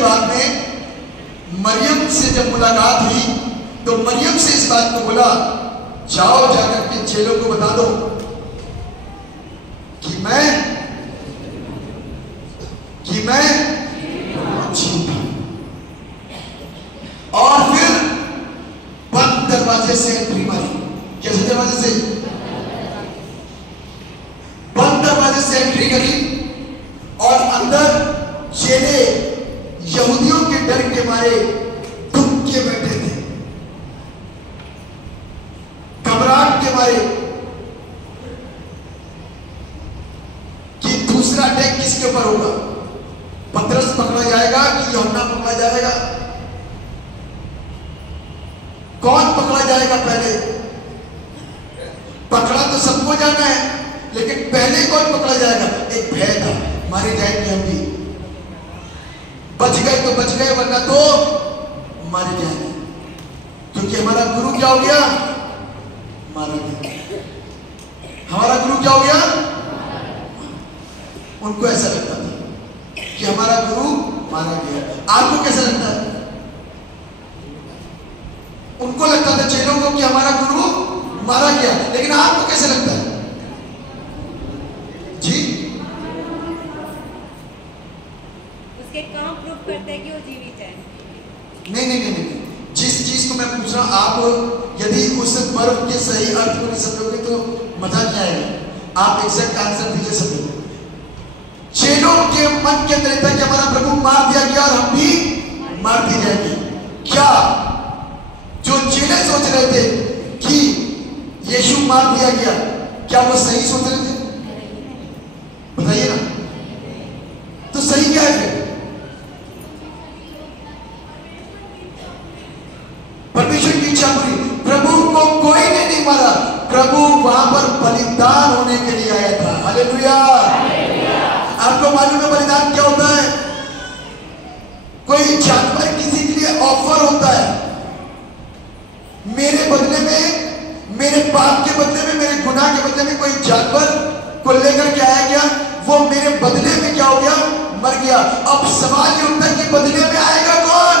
के बाद में मरियम से जब मुलाकात हुई तो मरियम से इस बात को बोला, जाओ जाकर के चेलों को बता दो कि मैं जीवित हूं। और फिर बंद दरवाजे से एंट्री मारी। कैसे दरवाजे से? बंद दरवाजे से एंट्री करी और अंदर चेले यहूदियों के डर के मारे दुख के बैठे थे, घबराहट के मारे कि दूसरा अटैक किसके ऊपर होगा, पतरस पकड़ा जाएगा कि यूहन्ना पकड़ा जाएगा, कौन पकड़ा जाएगा पहले? पकड़ा तो सबको जाना है, लेकिन पहले कौन पकड़ा जाएगा? एक भय था, मारे जाएंगे हम भी, बच गए तो बच गए, वरना तो मारे जाएंगे, क्योंकि हमारा गुरु क्या हो गया? मारा गया। हमारा गुरु क्या हो गया? उनको ऐसा लगता था कि हमारा गुरु मारा गया। आपको कैसा लगता है? उनको लगता था चेलों को कि हमारा गुरु मारा गया, लेकिन आपको कैसे लगता है जी? उसके काम प्रूव करते हैं कि वो जीवित है। नहीं, जिस चीज को मैं पूछ रहा हूं, आप यदि उस वर्ब के सही अर्थ को नहीं समझोगे तो मजा नहीं आएगा। आप एग्जैक्ट आंसर दीजिए सब लोग। चेलों के मन के अंदर था कि हमारा प्रभु मार दिया गया और हम भी मार दिए जाएंगे। क्या जो चेले सोच रहे थे कि यीशु मार दिया गया, क्या वो सही सोच रहे थे? बताइए ना, तो सही क्या है फिर? परमेश्वर की इच्छा पूरी। प्रभु को कोई ने नहीं मारा, प्रभु वहां पर बलिदान होने के लिए आया था। हालेलुया। आपको मालूम है बलिदान क्या होता है? कोई जानवर किसी के लिए ऑफर होता है, मेरे बदले में, मेरे पाप के बदले में, मेरे गुनाह के बदले में कोई जानवर को लेकर के आया गया, वो मेरे बदले में क्या हो गया? मर गया। अब सवाल ये उठता है कि बदले में आएगा कौन?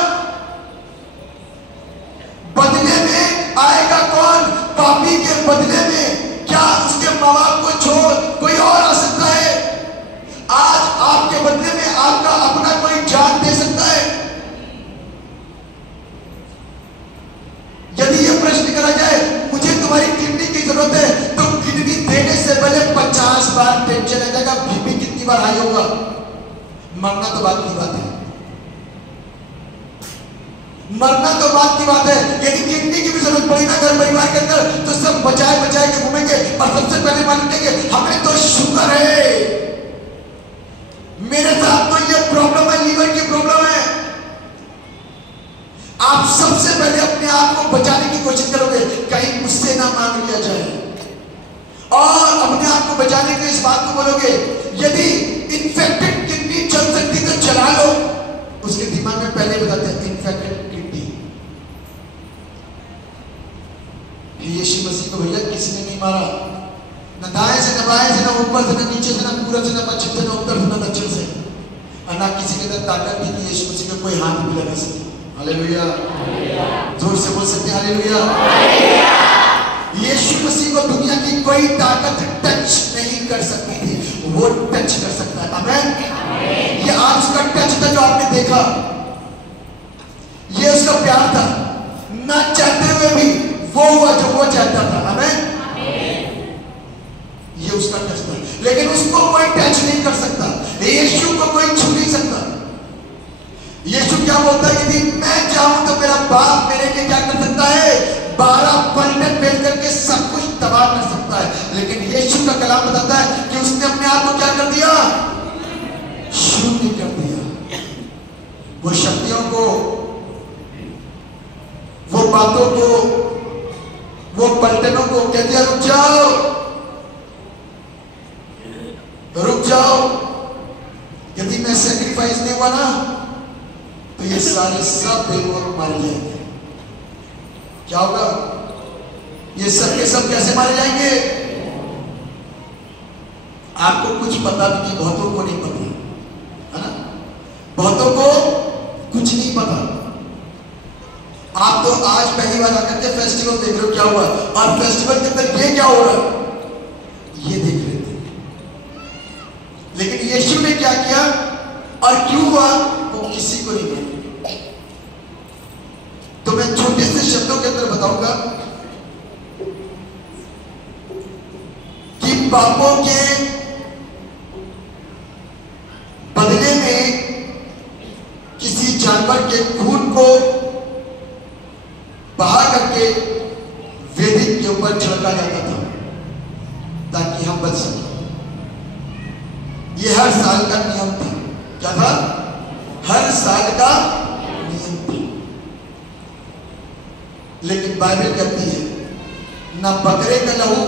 बदले में आएगा कौन? पापी के बदले में क्या उसके माँ बाप को छोड़ कोई और आ सकता है? आज आपके बदले में आपका अपना कोई जान दे सकता है? यदि यह प्रश्न करा जाए, मुझे तुम्हारी किडनी की जरूरत है, तो किडनी देने से पहले 50 बार टेंशन आ जाएगा, बीपी कितनी बार हाई होगा। मरना तो बात की बात है, मरना तो बात की बात है। यदि किडनी की भी जरूरत पड़ी ना घर परिवार के अंदर, तो सब बचाए बचाए के घूमेंगे और सबसे पहले मानेंगे हमें तो शुगर है, मेरे साथ तो ये प्रॉब्लम है, लीवर की प्रॉब्लम है। आप सबसे पहले अपने आप को बचाने की कोशिश करोगे, कहीं मुझसे ना मांग लिया जाए, और अपने आप को बचाने के इस बात को बोलोगे, यदि इन्फेक्टेड किडनी चल सकती तो चला लो। उसके दिमाग में पहले बताते हैं इन्फेक्टेड किडनी। यीशु मसीह को भैया किसी ने नहीं मारा, न दाएं से न बाएं से, न ऊपर से न नीचे से, न पूरब से न पश्चिम से, न उत्तर से न दक्षिण से, और न किसी के अंदर ताकत थी कि यीशु मसीह को कोई हाथ भी लगा सके। हालेलुया। जोर से बोल सकते हैं हालेलुया। यीशु मसीह को दुनिया की कोई ताकत टच नहीं कर सकती थी, वो टच कर सकता है। आमेन। ये आज उसका टच था जो आपने देखा, ये उसका प्यार था, ना चाहते हुए भी वो हुआ जो वो चाहता था। आमेन। ये उसका टच था, लेकिन उसको कोई टच नहीं कर सकता, यीशु को कोई छू नहीं सकता। यीशु क्या बोलता है? यदि मैं चाहूं तो मेरा बाप मेरे लिए क्या कर सकता है? 12 बंधन भेज करके सब कुछ तबाह कर सकता है। लेकिन यीशु का कलाम बताता है कि उसने अपने आप को क्या कर दिया? शून्य कर दिया। वो शक्तियों को, वो बातों को, वो पलटनों को कह दिया रुक जाओ, रुक जाओ। यदि मैं सेक्रीफाइस नहीं हुआ ना, तो ये सारे सब बेवकूफ मारे जाएंगे। क्या होगा? ये सब के सब कैसे मारे जाएंगे? आपको कुछ पता भी नहीं, बहुतों को नहीं पता है ना, बहुतों को आज पहली बार आकर के फेस्टिवल देख रहे हो क्या हुआ, और फेस्टिवल के अंदर ये क्या हो रहा है ये देख रहे थे। लेकिन यीशु ने क्या किया और क्यों हुआ वो किसी को नहीं मालूम। तो मैं छोटे से शब्दों के अंदर बताऊंगा कि पापों के बदले में किसी जानवर के खून को बहा करके वेदी के ऊपर छिड़का जाता था ताकि हम बच सकें। यह हर साल का नियम था। क्या था? हर साल का नियम था। लेकिन बाइबल कहती है ना बकरे का लहू,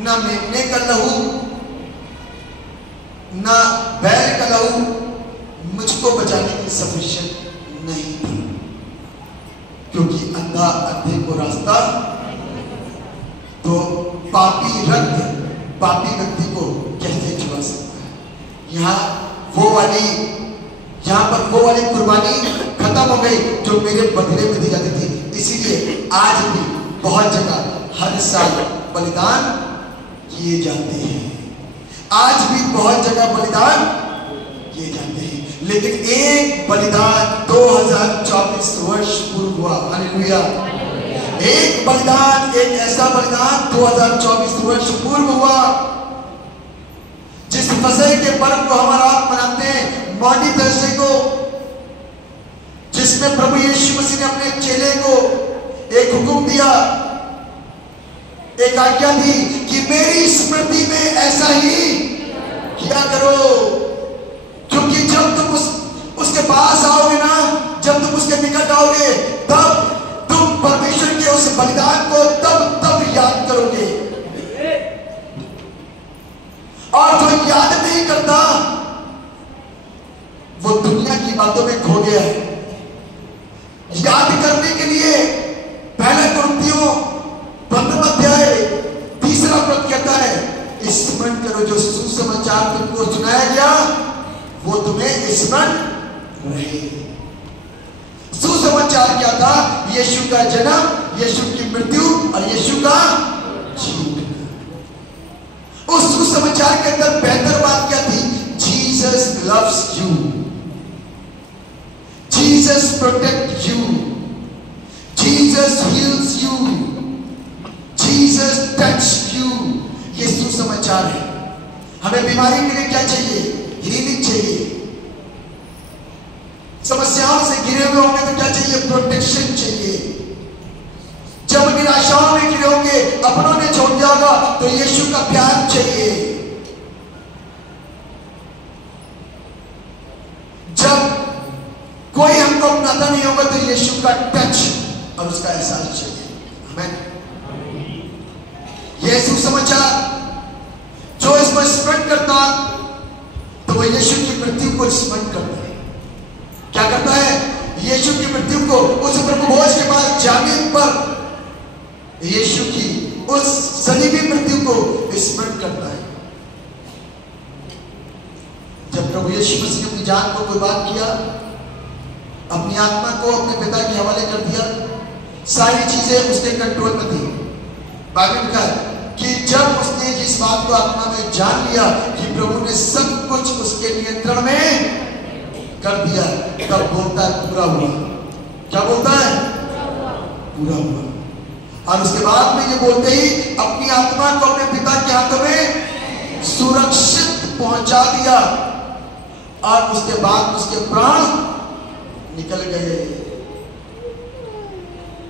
ना मेमने का लहू, ना बैल का लहू मुझको बचाने के लिए सफिशिएंट नहीं था, क्योंकि अंधा अंधे को रास्ता, तो पापी रक्त पापी व्यक्ति को कैसे छुड़ा सकता है। यहाँ पर वो वाली कुर्बानी खत्म हो गई जो मेरे बदले में दी जाती थी। इसीलिए आज भी बहुत जगह हर साल बलिदान किए जाते हैं। आज भी बहुत जगह बलिदान किए जाते हैं। लेकिन एक बलिदान 2024 वर्ष पूर्व हुआ। हालेलुया। एक बलिदान, एक ऐसा बलिदान 2024 वर्ष पूर्व हुआ, जिस फसह के पर्व को हमारा आप मनाते हैं, मॉडी थर्सडे को, जिसमें प्रभु यीशु मसीह ने अपने चेले को एक हुक्म दिया, एक आज्ञा दी कि मेरी स्मृति में ऐसा ही किया करो। क्योंकि जब तुम उसके पास आओगे ना, जब तुम उसके निकट आओगे, तब तुम परमेश्वर के उस बलिदान को तब याद करोगे। और जो याद नहीं करता वो दुनिया की बातों में खो गया है। याद करने के लिए पहले कुरिन्थियों 15 अध्याय 3 पद कहता है, स्मरण करो जो सुसमाचार तुमको सुनाया गया वो तुम्हें स्मरण रहे। सुसमाचार क्या था? यीशु का जन्म, यीशु की मृत्यु और यीशु का जीवन। उस सुसमाचार के अंदर बेहतर बात क्या थी? Jesus loves you, Jesus protect you, Jesus heels you, Jesus touch you. ये सुसमाचार है। हमें बीमारी के लिए क्या चाहिए? हीलिंग चाहिए। समस्याओं से घिरे हुए होंगे तो क्या चाहिए? प्रोटेक्शन चाहिए। जब निराशाओं में घिरे होंगे, अपनों ने छोड़ दिया होगा, तो यीशु का प्यार चाहिए। जब कोई हमको अपनाता नहीं होगा तो यीशु का टच और उसका एहसास चाहिए। आमीन। यह सुसमाचार जो इसको स्मरण करता तो वह यीशु की मृत्यु को स्मरण करता है। क्या करता है? यीशु की मृत्यु को, उस प्रभुभोज के बाद जामिन पर यीशु की उस सलीबी मृत्यु को स्मरण करता है। जब प्रभु यीशु मसीह ने अपनी जान को कुर्बान किया, अपनी आत्मा को अपने पिता के हवाले कर दिया, सारी चीजें उसके कंट्रोल में थी। बाइबल लिखा है कि जब उसने जिस बात को आत्मा में जान लिया कि प्रभु ने सब कुछ उसके नियंत्रण में कर दिया, तब बोलता है पूरा हुआ। क्या बोलता है? पूरा हुआ। और उसके बाद में ये बोलते ही अपनी आत्मा को अपने पिता के हाथों में सुरक्षित पहुंचा दिया, और उसके बाद उसके प्राण निकल गए।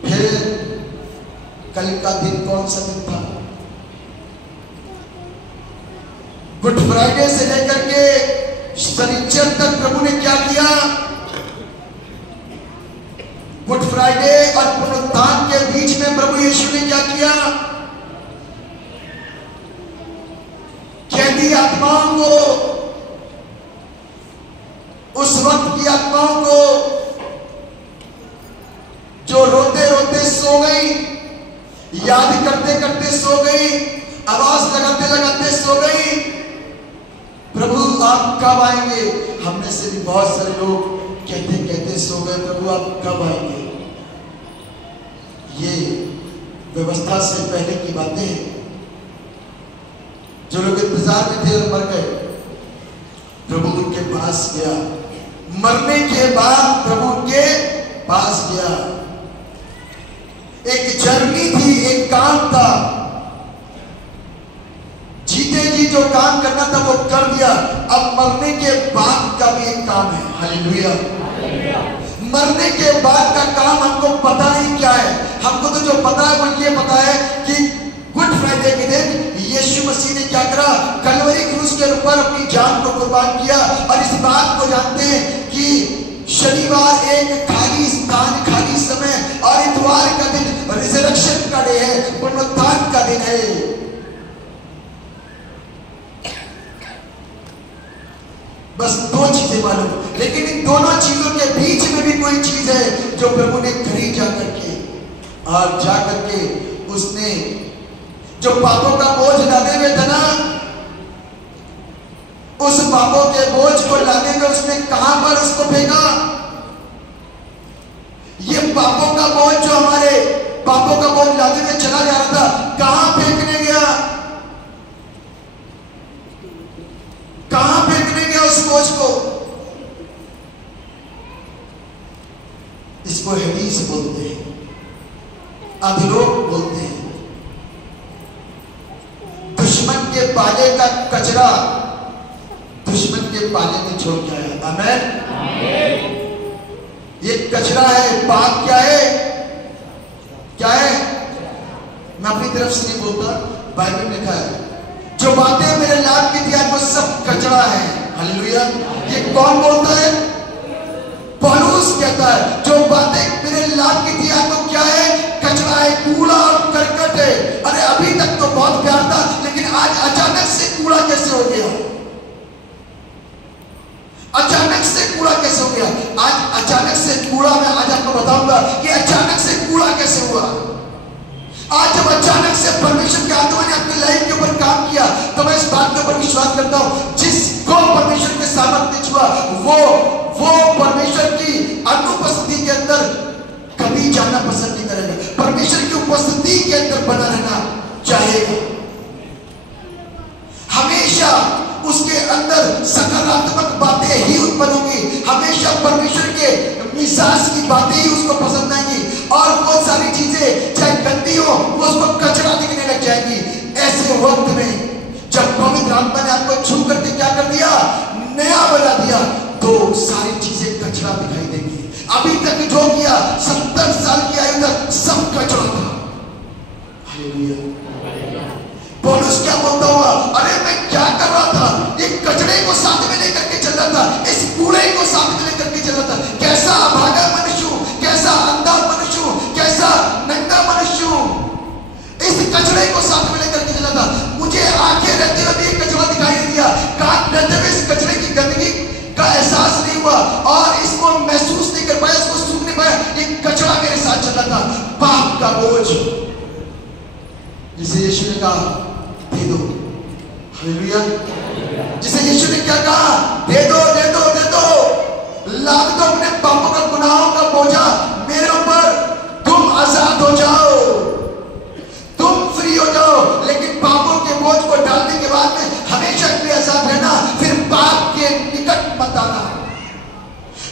फिर कल का दिन कौन सा दिन था? गुड फ्राइडे से लेकर के शनिचर तक प्रभु ने क्या किया? गुड फ्राइडे और पुनरुत्थान के बीच में प्रभु यीशु ने क्या किया? कैदी आत्माओं को, उस वक्त की आत्माओं को जो रोते रोते सो गई, याद करते करते सो गई, आवाज लगाते लगाते सो गई, प्रभु आप कब आएंगे? हम में से भी बहुत सारे लोग कहते कहते सो गए, प्रभु आप कब आएंगे? ये व्यवस्था से पहले की बातें हैं। जो लोग इंतजार में थे और मर गए, प्रभु उनके पास गया। मरने के बाद प्रभु उनके पास गया। एक जर्नी थी, एक काम था। जीते जी जो काम करना था वो कर दिया। अब मरने के बाद का भी एक काम है। हालेलुया। मरने के बाद का काम हमको पता नहीं क्या है। हमको तो जो पता है वो ये पता है कि गुड फ्राइडे के दिन यीशु मसीह ने क्या करा, कलवरी क्रूस के ऊपर अपनी जान को कुर्बान किया। और इस बात को जानते हैं कि शनिवार एक खाली स्थान, खाली समय, और इतवार का दिन रिजरेक्शन का डे है, पुनरुत्थान का दिन है। बस दो चीजें मालूम, लेकिन इन दोनों चीजों के बीच में भी कोई चीज है जो प्रभु ने करी जाकर के, और जाकर के उसने जो पापों का बोझ लादे हुए था ना, उस पापों के बोझ को लादे हुए उसने कहां पर उसको फेंका? ये पापों का बोझ जो हमारे पापों का बोझ लादे हुए चला जा रहा था, कहां फेंकने गया? कहां फेंकने गया उस बोझ को? इसको हदीस बोलते हैं, अधलोक बोलते हैं। दुश्मन के पाले का कचरा दुश्मन के पाले में छोड़ के आया। आमीन। ये कचरा है। पाप क्या है? क्या है? मैं अपनी तरफ से नहीं बोलता, बाइबल में लिखा है, जो बातें मेरे लाभ की थी वो सब कचरा है। हालेलुया। ये कौन बोलता है? पौलुस कहता है, जो बातें मेरे लाभ की थी वो क्या है? कचरा है, कूड़ा और करकट है। अरे अभी तक तो बहुत प्यार था, लेकिन आज अचानक से कूड़ा कैसे हो गया? अचानक से कूड़ा कैसे हो गया? आज अचानक से कूड़ा, मैं आज आपको बताऊंगा कि अचानक से कूड़ा कैसे हुआ। आज जब अचानक से परमेश्वर के आत्मा ने अपनी लाइफ के ऊपर काम किया, तो मैं इस बात के ऊपर विश्वास करता हूं, जिसको परमेश्वर के सामर्थ्य छुआ वो परमेश्वर की अनुपस्थिति के अंदर कभी जाना पसंद नहीं करेगा। परमेश्वर की उपस्थिति के अंदर बना रहना चाहेगा। हमेशा उसके अंदर सकारात्मक बातें ही उत्पन्न होंगी। हमेशा परमेश्वर के मिजाज की बातें ही उसको पसंद आएंगी, और बहुत सारी चीजें चाहे गंदी हो वो उसको कचरा दिखने लग जाएगी। ऐसे वक्त में जब पवित्र आत्मा ने आपको छू करके क्या कर दिया? नया बना दिया, तो सारी चीजें कचरा दिखाई देंगी। अभी तक जो किया 70 साल की आयु तक सब कचरा था। हालेलुया। पौलुस क्या बोलता हुआ, अरे मैं क्या कर रहा था? एक कचरे को साथ में लेकर के चल रहा था, इस कूड़े को साथ में लेकर के चल रहा था। कैसा अभागा मनुष्य हूं, कैसा अंधा मनुष्य हूं, कैसा नंगा मनुष्य हूं। इस कचरे को साथ में लेकर के चला था। मुझे आंखें रहते हुए भी कचरा दिखाई नहीं दिया, कान रहते हुए इस कचरे की गंदगी का एहसास नहीं हुआ, और इसको महसूस नहीं कर पाया, इसको सूंघ नहीं पाया। एक कचरा मेरे साथ चल रहा था, पाप का बोझ, जिसे यीशु ने कहा दे दो। हालेलुया। जिसे यीशु ने क्या कहा? दे दो, दे दो, दे दो। लाद दो अपने पापों का, गुनाहों का बोझा मेरे ऊपर। तुम आजाद हो जाओ, तुम फ्री हो जाओ। लेकिन पापों के बोझ को डालने के बाद में हमेशा के लिए आजाद रहना, फिर पाप के निकट मत आना।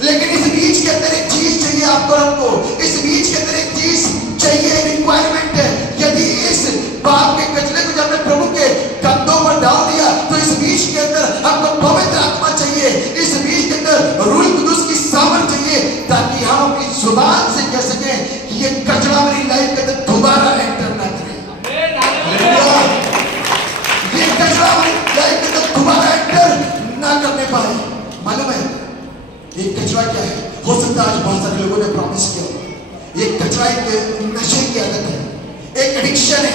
लेकिन इस बीच के अंदर एक चीज चाहिए आपको, हमको इस बीच के अंदर एक चीज चाहिए, रिक्वायरमेंट है। यदि इस पाप के कचरे को जब हमने प्रभु के कंधों पर डाल दिया, तो इस बीच के अंदर हमको पवित्र आत्मा चाहिए। इस बीच के अंदर रूह कुदूस की सामर्थ चाहिए, ताकि हम अपनी जुबान से कह सकें कि ये कचरा मेरी लाइफ के अंदर दोबारा एंटर ना करे। ये कचरा मेरी लाइफ के अंदर दोबारा एंटर ना करने पाए। मालूम है ये कचरा क्या है? हो सकता है आज बहुत सारे लोगों ने प्रॉमिस किया, ये कचरा एक नशे की आदत है, एक एडिक्शन है।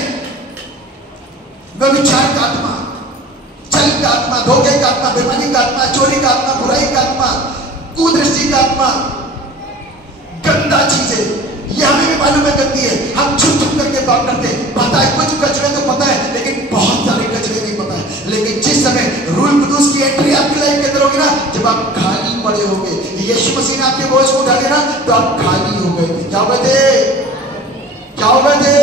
व्यभिचार का आत्मा, छल का आत्मा, धोखे का आत्मा, बेईमानी का आत्मा, चोरी का आत्मा, बुराई का आत्मा, कुदृष्टि का आत्मा, गंदा चीजें, ये हमें भी मालूम है गंदी है। हम छुप छुप करके बात करते हैं। पता है कुछ कचरे तो पता है, लेकिन बहुत सारे कचरे नहीं पता है। लेकिन जिस समय रूह कुदूस की एंट्री आपकी लाइफ के अंदर होगी ना, जब आप खाली पड़े होंगे, यीशु मसीह ने आपके बोझ को उठा लिया ना, तो आप खाली हो गए थे। क्या हुए थे? क्या हो गए थे?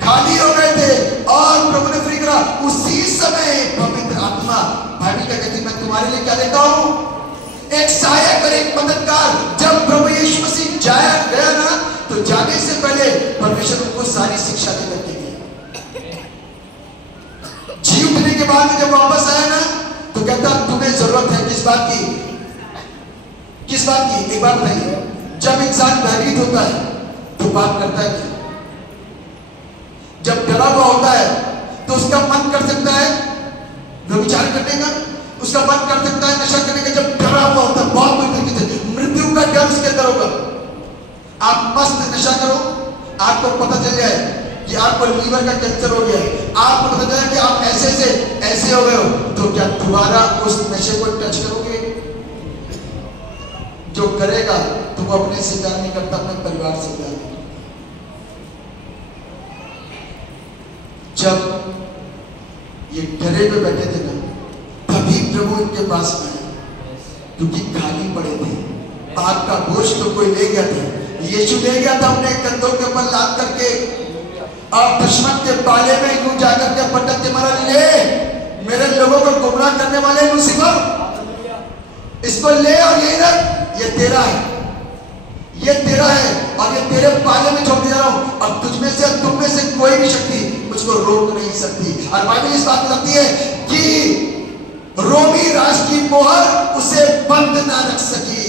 खाली हो गए थे और प्रभु ने फ्री करा। उसी समय पवित्र आत्मा बाइबल क्या कहती है, मैं तुम्हारे लिए क्या देता हूं? एक सहायक और एक मददगार। जब प्रभु यीशु मसीह गया ना, तो जाने से पहले परमेश्वर उनको सारी शिक्षा दे करके गया। जी उठने के बाद में जब वापस आया ना, तो कहता तुम्हें जरूरत है किस बात की? किस बात की? एक बात बताइए, जब इंसान भयभीत होता है तो पाप करता है क्या? जब डरा हुआ होता है तो उसका मन कर सकता है व्यभिचार करने का, उसका मन कर सकता है नशा करने का। जब डरा हुआ होता है बहुत बुरी तरीके से, मृत्यु का डर उसके अंदर होगा। आप मस्त नशा करो, आपको पता चल जाए कि आपको लीवर का कैंसर हो गया है, आपको पता चला कि आप ऐसे हो गए हो, तो क्या दोबारा उस नशे को टच करोगे? जो करेगा तो वो अपने से प्यार नहीं करता, अपने परिवार से प्यार नहीं करता। जब ये डरे हुए बैठे थे ना, तभी प्रभु इनके पास में आए, क्योंकि खाली पड़े थे। पाप का बोझ तो कोई ले गया था, यीशु ले गया था अपने कंधों के ऊपर लाद करके, और दुश्मन के पाले में यूं जाकर के पटक के मारा, ले मेरे लोगों को गुमराह करने वाले लूसीफर, इसको ले और यही रख, ये तेरा है, ये तेरा है, और ये तेरे पाले में छोड़ दिया रहा हूं, और तुझ में से तुम में से कोई भी शक्ति मुझको रोक नहीं सकती। और बाइबल इस बात बताती है कि रोमी राज की मोहर उसे बंद ना रख सकी।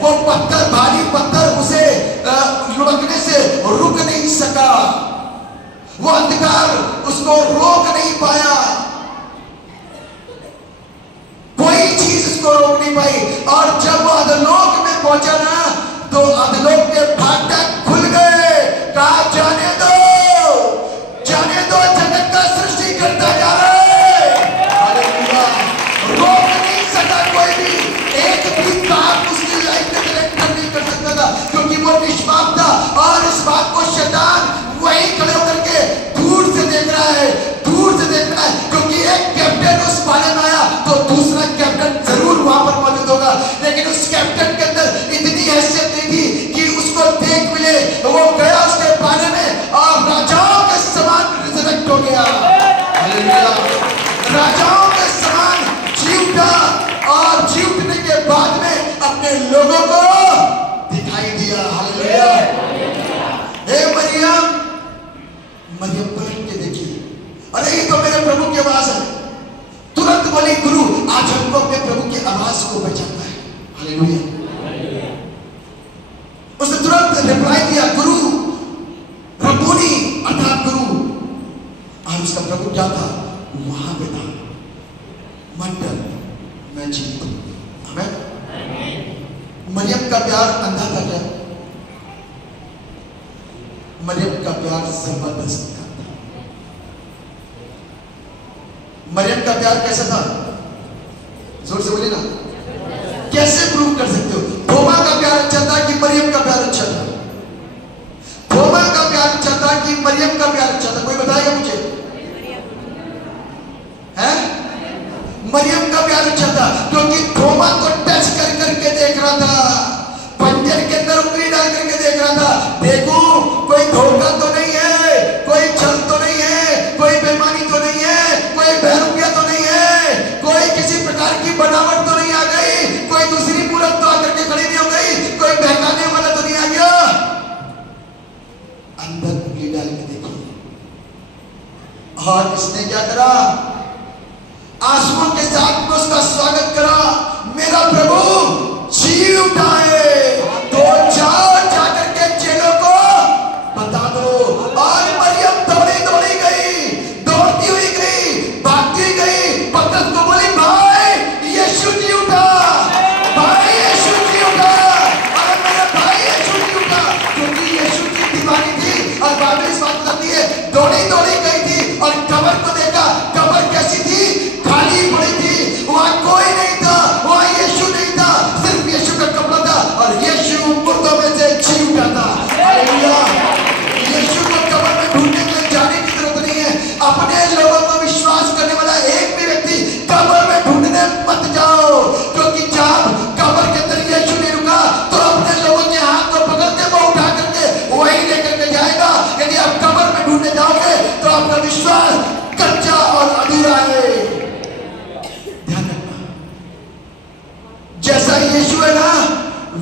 वो पत्थर, भारी पत्थर उसे लुढ़कने से रुक नहीं सका, वो अंधकार उसको रोक नहीं पाया, कोई चीज उसको रोक नहीं पाई। और जब वो अधोलोक में पहुंचा ना, तो अधोलोक के फाटक खुल गए। कहा जाने दो, जगत का सृष्टि करता जा रहा है। हालेलुया। रोक नहीं सका कोई भी, एक भी पाप उसकी लाइफ में एंटर नहीं कर सकता था, क्योंकि वो निष्पाप था। और इस बात को शैतान वहीं खड़े होकर के दूर से देख रहा है, दूर से देख रहा है, क्योंकि एक कैप्टन उस पाले में आया तो दूसरा कैप्टन जरूर वहां पर मौजूद होगा, लेकिन उस कैप्टन के अंदर इतनी हैसियत नहीं थी कि उसको देख मिले। तो वो गया उसके पाले में और राजाओं के समान रिजरेक्ट हो गया। हालेलुया। राजाओं के समान जी उठा, और जी उठने के बाद में अपने लोगों को दिखाई दिया। हालेलुया। हे मरियम पलट के देखी, अरे ये तो मेरे प्रभु की आवाज है। तुरंत बोली, गुरु आज हमको अपने प्रभु की आवाज को पहचानना है। हालेलुया। उसने तुरंत रिप्लाई दिया, गुरु, रब्बूनी अर्थात गुरु। और उसका प्रभु क्या था? वहां पे था। मत डर, मैं जीवित हूं। आमीन। मरियम का प्यार अंधा था क्या? मरियम का प्यार जबरदस्त था। मरियम का प्यार कैसा था? जोर से बोलिए ना। कैसे प्रूव कर सकते हो? थोमा का प्यार अच्छा था कि मरियम का प्यार अच्छा था? थोमा का प्यार अच्छा था कि मरियम का प्यार अच्छा था? कोई बताएगा मुझे? हैं? मरियम का प्यार अच्छा था, क्योंकि थोमा को टच कर करके देख रहा था, पंजर के अंदर उंगली डाल करके देख रहा था। देखो कोई धोखा तो नहीं है, कोई छल तो नहीं है, कोई बेईमानी तो नहीं है, कोई बहरूपिया तो नहीं है, कोई किसी प्रकार की बनावट तो नहीं आ गई, कोई दूसरी मूर्त तो आकर के खड़ी नहीं हो गई, कोई बहकाने वाला तो नहीं आ गया। अंदर उंगली डाल के देखी, और इसने क्या करा? आंसुओं के साथ में उसका स्वागत करा। मेरा प्रभु जी उठाए, तो जाओ जाकर के चेलों को बता दो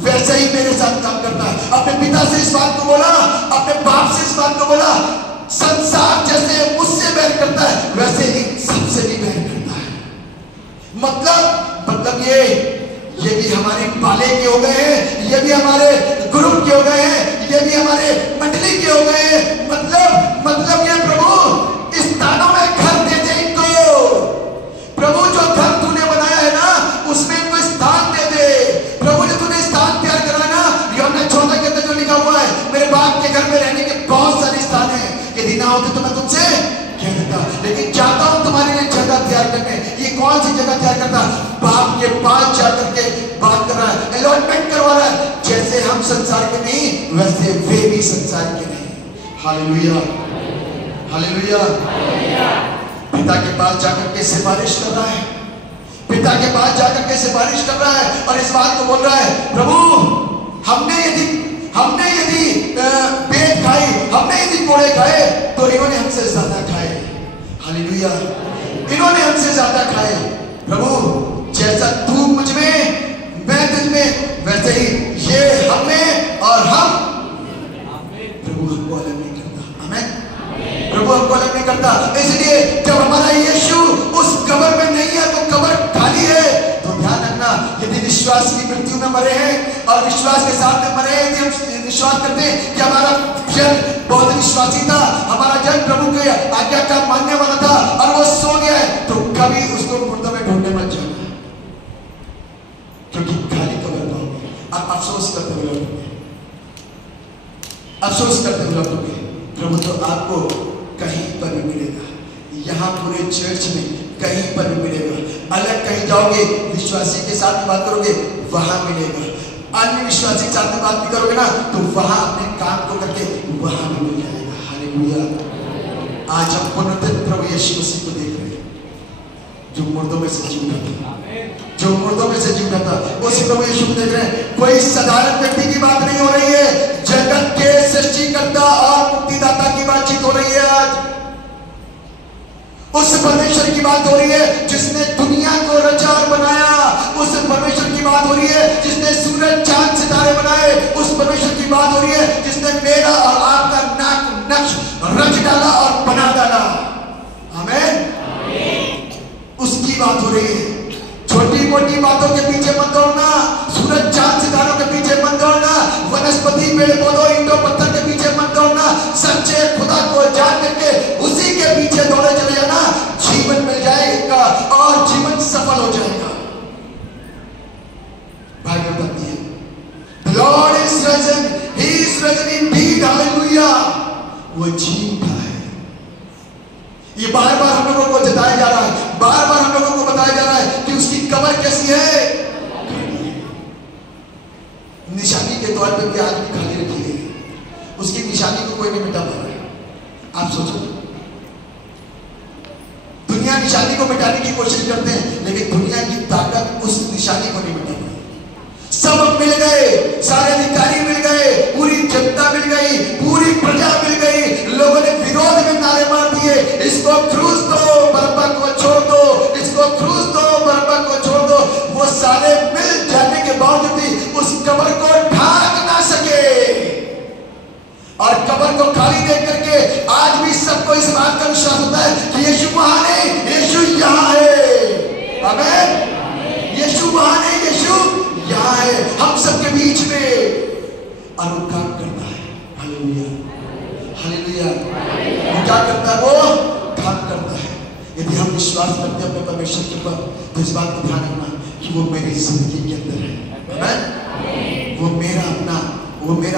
वैसे ही मेरे साथ काम करता है। अपने पिता से इस बात को बोला, अपने बाप से इस बात को बोला, संसार जैसे मुझसे बैर करता है वैसे इन सबसे भी बैर करता है। मतलब ये भी हमारे पाले के हो गए हैं, ये भी हमारे ग्रुप के हो गए हैं, ये भी हमारे मंडली के हो गए हैं। मतलब ये प्रभु इस स्थानों में घर दे दे इनको। प्रभु जो घर तूने बनाया है ना उसमें इनको स्थान दे दे। प्रभु ने तूने स्थान तैयार करा ना, यूहन्ना 14 के अंदर जो लिखा हुआ है, मेरे बाप के घर में रहने के बहुत सारे स्थान हैं, यदि ना होते तो मैं तुमसे कह देता, लेकिन चाहता हूं तुम्हारे लिए जगह तैयार करने। ये कौन सी जगह तैयार करता? बाप के पास जाकर के बात कर रहा है, अलॉटमेंट करवा रहा है। जैसे हम संसार के नहीं वैसे वे भी संसार के नहीं। Hallelujah, hallelujah. पिता के पास जाकर के सिफारिश कर रहा है, पिता के पास जाकर के सिफारिश कर रहा है और इस बात को बोल रहा है, प्रभु हमने यदि पेट खाई, हमने यदि कोड़े खाए तो इन्होंने हमसे ज्यादा खाए। हालेलुया, इन्होंने हमसे ज्यादा खाए। प्रभु जैसा तू मुझ में मैं तुझ में, वैसे ही ये हम में और हम। प्रभु हमको अलग नहीं करता। आमीन। प्रभु हमको अलग नहीं करता। इसलिए जब हमारा यीशु उस कब्र में नहीं है, वो कब्र खाली है, तो ध्यान रखना, यदि विश्वास की मृत्यु में मरे हैं और विश्वास के साथ में मरे हैं, यदि हम विश्वास करते हैं कि हमारा जन बहुत विश्वासी था, हमारा जन प्रभु के आज्ञा का मानने वाला था और वो सो गया है, तो कभी उसको मुर्दा में ढूंढने मत जाना, क्योंकि खाली कब्र पाओगे। आप अफसोस करते हुए लौटोगे, अफसोस करते हुए लौटोगे। प्रभु तो आपको कहीं पर भी मिलेगा, यहाँ पूरे चर्च में कहीं पर भी मिलेगा। अलग कहीं जाओगे, विश्वासी के साथ बात करोगे, वहां मिलेगा। अन्य विश्वासी के साथ बात भी करोगे ना, तो वहां अपने काम को करके वहां भी मिल जाएगा। हालेलुया। आज हम पुनरुत्थित प्रभु यीशु मसीह को देख रहे हैं, जो मुर्दों में से जी उठा था, जो मुर्दों में से जी उठा था, उसी प्रभु यीशु को देख रहे हैं। कोई साधारण व्यक्ति की बात नहीं हो रही है, जगत के सृष्टिकर्ता और मुक्तिदाता की बातचीत हो रही है। आज उस परमेश्वर की बात हो रही है जिसने दुनिया को रचा और बनाया। उस परमेश्वर की बात हो रही है जिसने सूरज चांद सितारे बनाए। उस परमेश्वर की बात हो रही है जिसने मेरा और आपका नाक नक्श रच डाला और बना डाला। आमीन। उसकी बात हो रही है। छोटी मोटी बातों के पीछे मत दौड़ना, सूरज चांद सितारों के पीछे मत दौड़ना, वनस्पति पेड़ पौधों ईंटों पत्थर के पीछे मत दौड़ना। सच्चे खुदा को जान करके उसी के पीछे दौड़े चले जाना, जीवन मिल जाएगा और जीवन सफल हो जाएगा। बाइबल बताती है, The Lord is risen, He is risen indeed, hallelujah। वो जीता है। ये बार बार हम लोगों को जताया जा रहा है, बार बार हम लोगों को बताया जा रहा है कि उसकी कब्र कैसी है। निशानी के तौर पर भी आज भी खाली रखी है, उसकी निशानी को कोई नहीं मिटा पा रहा है। आप सोचो, दुनिया निशानी को मिटाने की कोशिश करते हैं, लेकिन दुनिया की ताकत उस निशानी को नहीं मिटा पाई। सब मिल गए, सारे अधिकारी मिल गए, पूरी जनता मिल गई, पूरी प्रजा मिल गई। लोगों ने विरोध में नारे मार दिए, इसको क्रूस दो, बरअब्बा को छोड़ दो, इसको क्रूस दो, बरअब्बा को छोड़ दो। वो सारे मिल जाने के बावजूद भी उस कब्र को ढांक ना सके, और कब्र को खाली देख करके आज भी सबको इस बात का विश्वास होता है कि यीशु वहां नहीं, यीशु यहाँ है। आमीन। यीशु वहां नहीं, यीशु यहाँ है, हम सबके बीच में, और वो काम करता है। Hallelujah, hallelujah. वो क्या करता है? वो काम करता है। यदि हम विश्वास करते हैं अपने परमेश्वर के ऊपर, तो इस बात को ध्यान रखना कि वो मेरी जिंदगी के अंदर है। आमीन। वो मेरा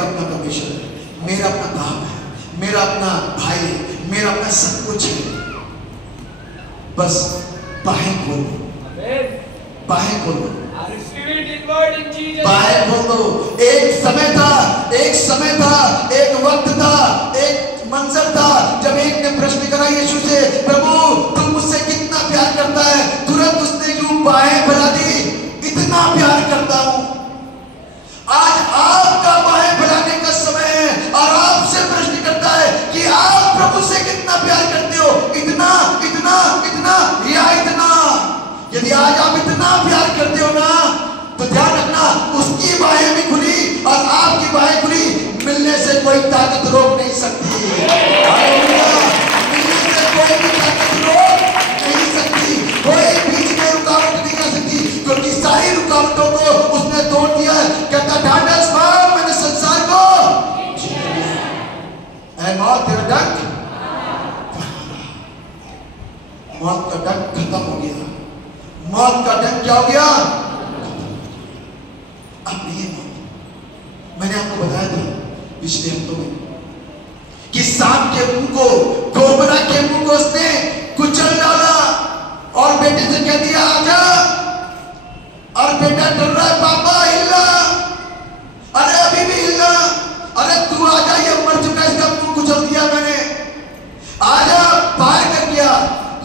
अपना परमेश्वर है, मेरा अपना बाप है, मेरा अपना भाई है, मेरा अपना सब कुछ है। बस बाहें खोलो, बाहें खोलो, बाहें खोलो। एक समय था, एक वक्त था, एक मंजर था जब एक ने प्रश्न करा यीशु से, प्रभु तुम मुझसे कितना प्यार करता है? तुरंत उसने क्यों बाहें फैला दी? इतना प्यार करता हूं। आज आपका बाहें फैलाने का समय है और आपसे प्रश्न करता है कि आप प्रभु से कितना प्यार करते हो? इतना, इतना, इतना या इतना? यदि आज आप इतना प्यार करते हो ना, तो ध्यान रखना उसकी बाहें भी खुली मौत का डंक क्या हो गया? अब नहीं है मौत। मैंने आपको बताया था पिछले हफ्तों में कि सांप के मुंह को, कोबरा के मुंह को उसने कुचल डाला और बेटे से कह दिया आजा। और बेटा डर रहा है, पापा हिलना, अरे अभी भी हिलना, अरे तू आजा, ये मर चुका है, इसका मुंह कुचल दिया मैंने, आजा, बाहर कर दिया।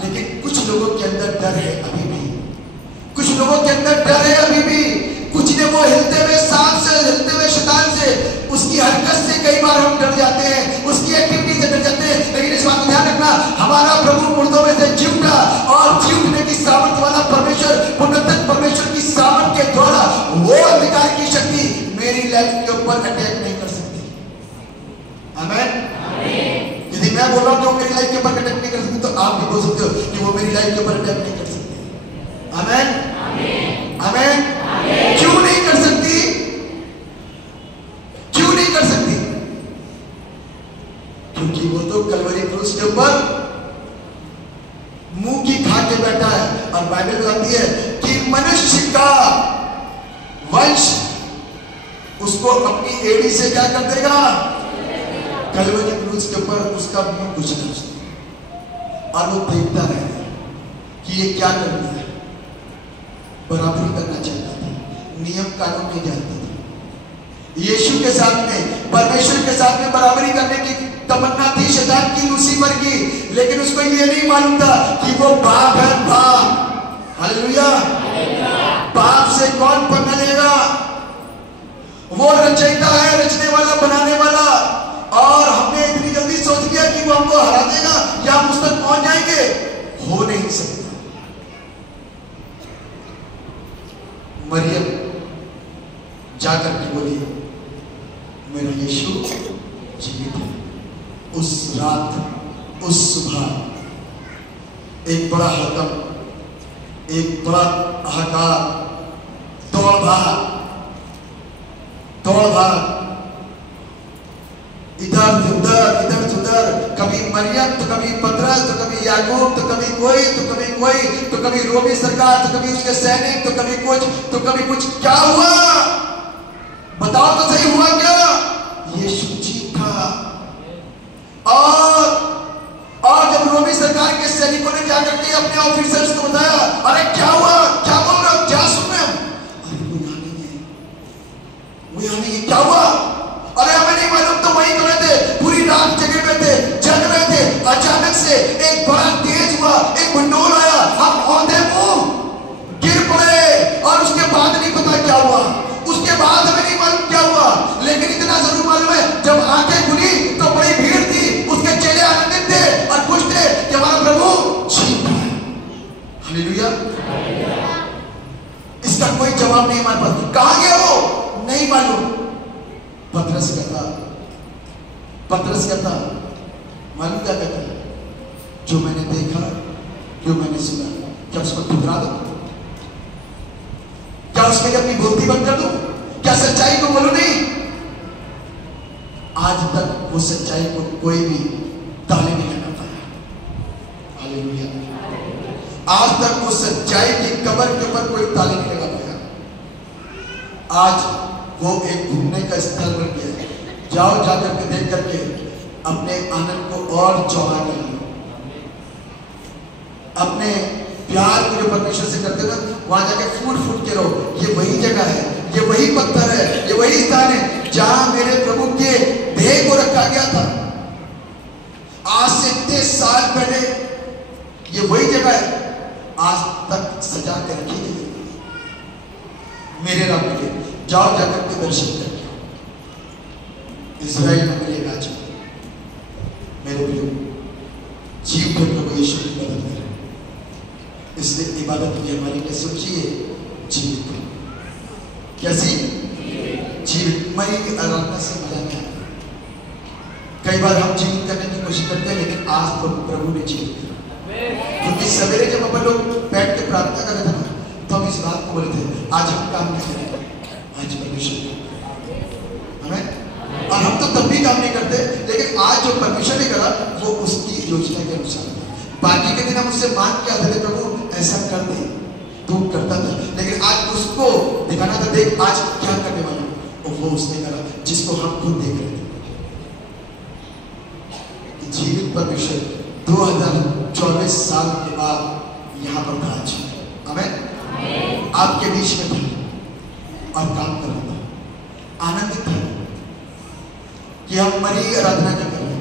लेकिन कुछ लोगों के अंदर डर है अभी भी, कुछ लोगों के अंदर डर है अभी भी। कुछ ने वो हिलते हुए सांप से, हिलते हुए शैतान से, उसकी हरकत से कई बार हम डर जाते हैं, उसकी एक्टिविटी से डर जाते हैं। लेकिन इस बात को ध्यान रखना, हमारा प्रभु मुर्दों में से जी उठा और जी उठने की सामर्थ वाला परमेश्वर, पुनरुत्थित परमेश्वर की सामर्थ के द्वारा वो अंधकार की शक्ति मेरी लाइफ के ऊपर अटैक नहीं कर सकती। आमीन। यदि मैं बोल रहा हूं कि वो मेरी लाइफ के ऊपर अटैक नहीं कर सकती, तो आप भी बोल सकते हो कि वो मेरी लाइफ के ऊपर अटैक नहीं कर सकती। आमीन। आमीन। क्यों नहीं कर सकती? क्यों नहीं कर सकती? क्योंकि वो तो कलवरी क्रूस के ऊपर मुंह की खा के बैठा है। और बाइबल बताती है कि मनुष्य का वंश उसको अपनी एड़ी से क्या कर देगा? कलवरी क्रूस के ऊपर उसका मुंह कुचल देगा। और वो देखता रहेगा कि ये क्या करना है, बराबरी करना चाहता था, नियम कानून नहीं जानता था। यीशु के साथ में, परमेश्वर के साथ में बराबरी करने की तमन्ना थी शैतान की, लूसीफर की, लेकिन उसको ये नहीं मालूम था कि वो बाप है, बाप। हालेलुया। बाप से कौन पन्ना लेगा? वो रचयिता है, रचने वाला, बनाने वाला। और हमने इतनी जल्दी सोच लिया कि वो हमको हरा देगा या हम उस तक पहुंच जाएंगे। हो नहीं सकता। मरियम जाकर के बोली मेरा यीशु जीवित है। उस रात, उस सुबह एक बड़ा हड़कंप, एक बड़ा हाहाकार, दौड़ भाग, इधर से उधर, इधर से उधर, कभी मरियम तो कभी पतरस तो कभी याकूब तो कभी कोई तो कभी कोई, तो कभी रोमी सरकार तो कभी उसके सैनिक तो कभी कुछ तो कभी कुछ। क्या हुआ? बताओ तो सही, हुआ क्या? यीशु जी था। और जब रोमी सरकार के सैनिकों ने क्या करके अपने ऑफिसर्स को बताया, अरे क्या हुआ, क्या बोल रहे हो, क्या सुन रहे हो? अरे वो यहाँ नहीं है, वो यहाँ नहीं है, क्या हुआ? अरे हमें नहीं मालूम, तो वही खड़े थे, पूरी रात जगे हुए थे, जग रहे थे। अचानक से एक बड़ा तेज हुआ, एक भंडोल आया, हम औंधे मुंह गिर पड़े। और उसके बाद नहीं पता क्या हुआ, उसके बाद हमें नहीं मालूम क्या हुआ। लेकिन इतना जरूर मालूम है, जब आंखें खुली तो बड़ी भीड़ थी, उसके चेले आनंदित थे और खुश थे कि हमारा प्रभु जीवित है। हालेलुया। इसका कोई जवाब नहीं हमारे पास। कहां गया वो? नहीं मालूम। पतरस कहता मालूम क्या कहता? जो मैंने देखा, जो मैंने सुना, क्या उसको ठुकरा दो? क्या उसके लिए अपनी बोलती बंद कर दूं? क्या सच्चाई को बोलूं नहीं? आज तक वो सच्चाई को कोई भी ताले नहीं लगा पाया। हालेलुया। आज तक वो सच्चाई की कब्र के ऊपर कोई ताले नहीं लगा पाया। आज वो एक घूमने का स्थल बन गया है। जाओ, जाकर के देख करके अपने आनंद को और चौड़ा कर लो। अपने प्यार को जो परमेश्वर से करते हो, वहां जाके फूट के रहो। ये वही जगह है, ये वही पत्थर है, ये वही स्थान है जहां मेरे प्रभु के देह को रखा गया था आज से इतने साल पहले। ये वही जगह है, आज तक सजा के रखी गई मेरे रब के। जाओ, जाकर के दर्शन करके इज़राइल में मिलेगा। आज मेरे प्रियो, जीव के प्रभु यीशु की मदद करें। इसलिए इबादत की हमारी कैसे चाहिए? जीवित। कैसी? जीवित। मरी की आराधना से मजा नहीं आता। कई बार हम जीवित करने की कोशिश करते हैं, लेकिन आज तो प्रभु ने जीवित किया। क्योंकि सवेरे जब अपन लोग बैठ के प्रार्थना कर रहे थे ना, तो हम इस बात को बोले थे, आज हम काम नहीं करेंगे, आज परमेश्वर। हमें और हम तो तब भी काम नहीं करते, लेकिन आज जो परमेश्वर ने करा वो उसकी योजना के अनुसार। बाकी के दिन हम उससे मांग के आते थे, प्रभु ऐसा कर दे, तू करता था, लेकिन आज उसको दिखाना था, देख आज क्या करने वाला हूं। और वो उसने करा जिसको हम खुद देख रहे थे। जीवित परमेश्वर 2024 साल के बाद यहाँ पर था आज। आमीन। आपके बीच में था और काम कर रहा था, आनंदित था कि हम मरी आराधना नहीं कर रहे,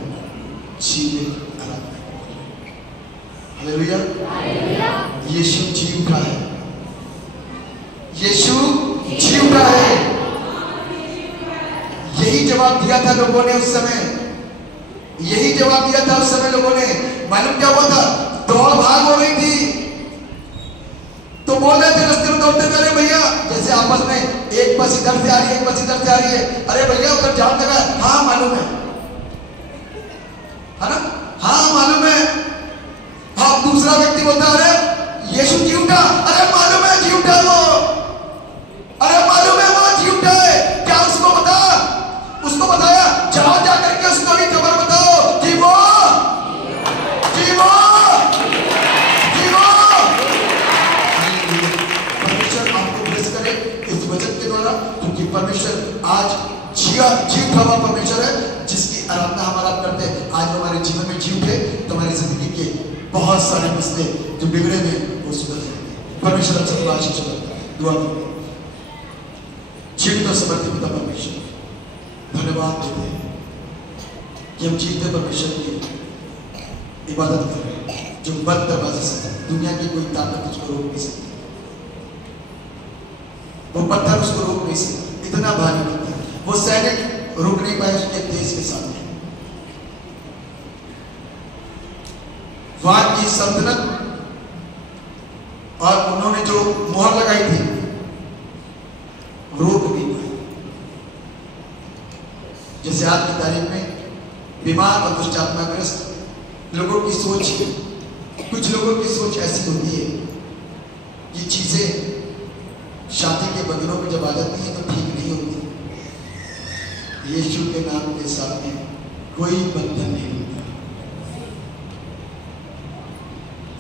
जीवित आराधना कर रहे। हालेलुया। यीशु जी उठा है, यीशु जी उठा है। यही जवाब दिया था लोगों ने उस समय, यही जवाब दिया था उस समय लोगों ने। मालूम क्या हुआ था? दौड़ भाग हो रही थी, तो बोल रहे थे रास्ते में दौड़ते हुए, भैया जैसे आपस में एक बस इधर से आ रही है, एक बस इधर से आ रही है, अरे भैया उधर जाम लगा। हाँ मालूम है ना, हाँ मालूम है। हाँ दूसरा व्यक्ति बोलता अरे यीशु जी उठा, अरे मालूम है जी उठा वो, अरे मालूम है वो जी उठा है। क्या उसको बता, उसको बताया, जाओ जा करके उसको भी खबर बताओ कि वो परमेश्वर आपको ब्लेस करे इस वचन के द्वारा, क्योंकि परमेश्वर आज जी उठा हुआ परमेश्वर है, जिसकी आराधना हमारा करते हैं। आज हमारे जीवन में जी उठे तो हमारी जिंदगी के बहुत सारे मसले जो बिगड़े हुए वो सुधर जाएंगे। परमेश्वर सबको आशीष करता है। दुआ करें। जीवित और समर्थित पिता परमेश्वर, धन्यवाद देते हैं कि हम जीवते परमेश्वर की इबादत कर रहे हैं, जो बंद दरवाजे से दुनिया की कोई ताकत उसको रोक नहीं सकती, वो पत्थर उसको रोक नहीं सकता, इतना भारी पत्थर, वो सैनिक रोक नहीं पाए उसके देश के सामने। वहां की सल्तनत और उन्होंने जो मोहर लगाई थी रोक नहीं पाई। जैसे आज की तारीख में बीमार और दुष्टात्माग्रस्त लोगों की सोच, कुछ लोगों की सोच ऐसी होती है कि चीजें शादी के बंधनों में जब आ जाती हैं तो ठीक नहीं होती। यीशु के नाम के साथ में कोई बंधन नहीं होता।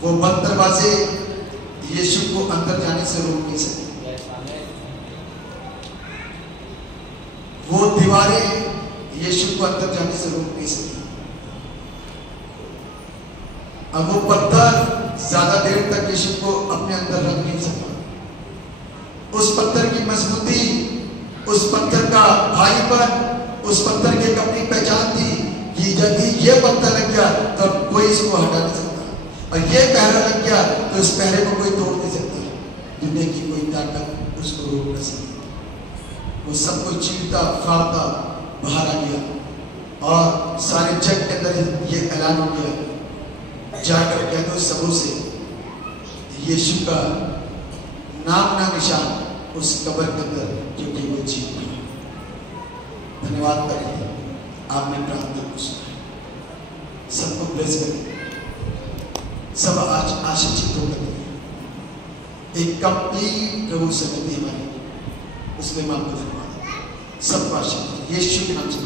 वो बंद दरवाजे यीशु को अंदर जाने से रोक नहीं सकते, वो दीवारें यीशु को अंदर जाने से रोक नहीं सकती। अब वो पत्थर ज्यादा देर तक यीशु को अपने अंदर रख नहीं सकता। उस पत्थर की मजबूती, उस पत्थर का भारीपन, उस पत्थर की एक अपनी पहचान थी कि यदि ये पत्थर लग गया तो कोई इसको हटा नहीं सकता, और ये पहरा लग गया तो इस पहरे को कोई तोड़ नहीं सकता। दुनिया की कोई ताकत उसको रोक नहीं सकती। वो सब कुछ चीरता फाड़ता बाहर आ गया और सारे जग के अंदर ये ऐलान हो गया, जाकर कह दो सबों से यीशु का नाम ना निशान उस कब्र के अंदर, क्योंकि वो जीवित है। धन्यवाद करें, आपने प्रार्थना को सुना, सबको ब्लेस करें, सब आज आशीषित होकर एक कंप्लीट प्रभु संगति हमारी, उसमें हम आपको धन्यवाद, सबको आशीष यीशु के नाम से।